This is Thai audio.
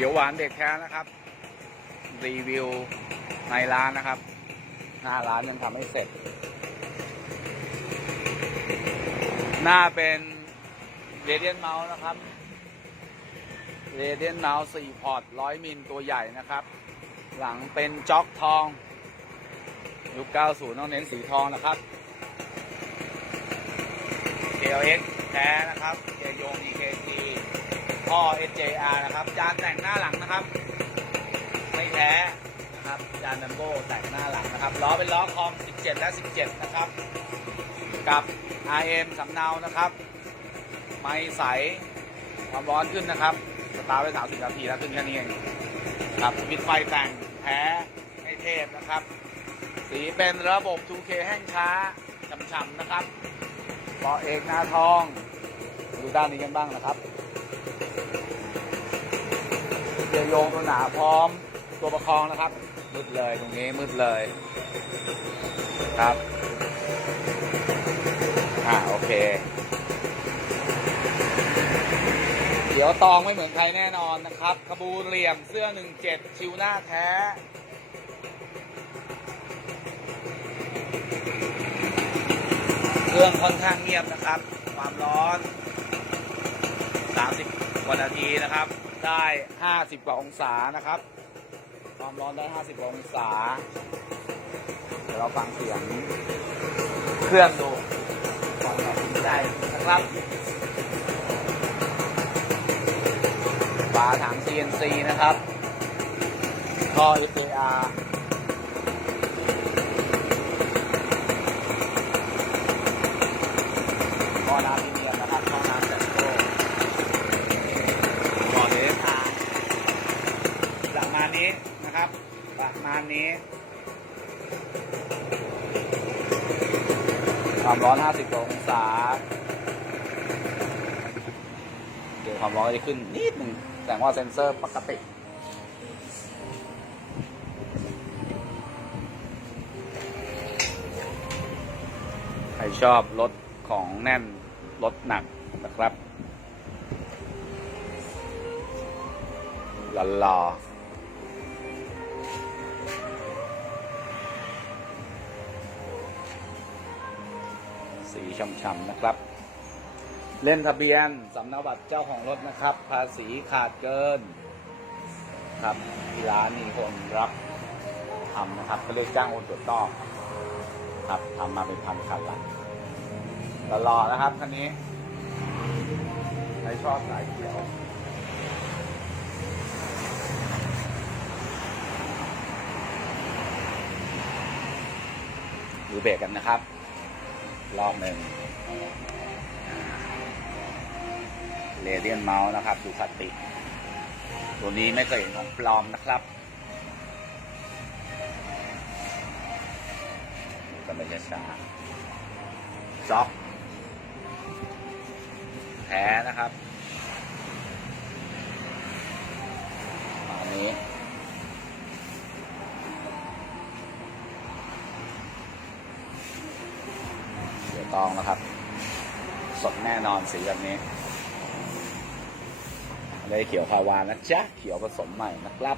ขียวหวานเด็กแท้นะครับ รีวิวในร้านนะครับ หน้าร้านยังทำไม่เสร็จ หน้าเป็นเรเดียนเมาส์นะครับเรเดียนเมาส์4พอร์ต100มิลตัวใหญ่นะครับ หลังเป็นจ็อกทองยุค90 ต้องเน้นสีทองนะครับ KLX แท้นะครับเจยง EKG ท่อ SJR นะครับ จานแต่งหน้าหลังนะครับ ไม่แท้นะครับ จานดัมโบแต่งหน้าหลังนะครับ ล้อเป็นล้อคอม 17 และ 17 นะครับ กับ RM สำเนานะครับ ไม่ใส ความร้อนขึ้นนะครับ สตาร์ทไป30นาทีแล้วขึ้นแค่นี้เองครับมิดไฟแต่งแท้ให้เทพนะครับ สีเป็นระบบ 2K แห้งช้าฉ่ำๆนะครับเบาะเอกหน้าทอง ดูด้านนี้กันบ้างนะครับเกียร์โยงตัวหนาพร้อมตัวประคองนะครับ มืดเลยตรงนี้มืดเลยครับอ่าโอเค เดี๋ยวตองไม่เหมือนใครแน่นอนนะครับขบูเหลี่ยมเสื้อ17ชิวหน้าแท้เครื่องค่อนข้างเงียบนะครับ ความร้อน 30กว่านาทีนะครับ ได้ 50 กว่าองศานะครับ ความร้อนได้ 50 กว่าองศา เดี๋ยวเราฟังเสียงเครื่องดูก่อนตัดสินใจนะครับฝาถัง CNC นะครับท่อ FAR ท่อน้ำพรีเมียมนะครับท่อน้ำจากโลกก่อนเลสอาประมาณนี้นะครับ ประมาณ นี้ ความร้อน 50องศาเดี๋ยวความร้อนจะขึ้นนิดหนึ่งแสดงว่าเซ็นเซอร์ปกติใครชอบรถของแน่นรถหนักนะครับลลอ สีช่ำๆนะครับ เล่นทะเบียนสำเนาบัตรเจ้าของรถนะครับ ภาษีขาดเกิน ครับที่ร้านมีคนรับทำนะครับเขาเรียกจ้างโอนตรวจนอกครับทำมาเป็นพันคันละรอนะครับคันนี้ใครชอบสายเขียวดูเบรกกันนะครับ รอบหนึ่งเรเดียนเมาส์นะครับดูคติ ตัวนี้ไม่เคยเห็นของปลอมนะครับก็ไม่ใช่ซาจ็อกแท้นะครับอันนี้ เดี๋ยวต องนะครับ สดแน่นอนสีแบบนี้เลยเขียวพาวานนะจ๊ะเขียวผสมใหม่นะครับ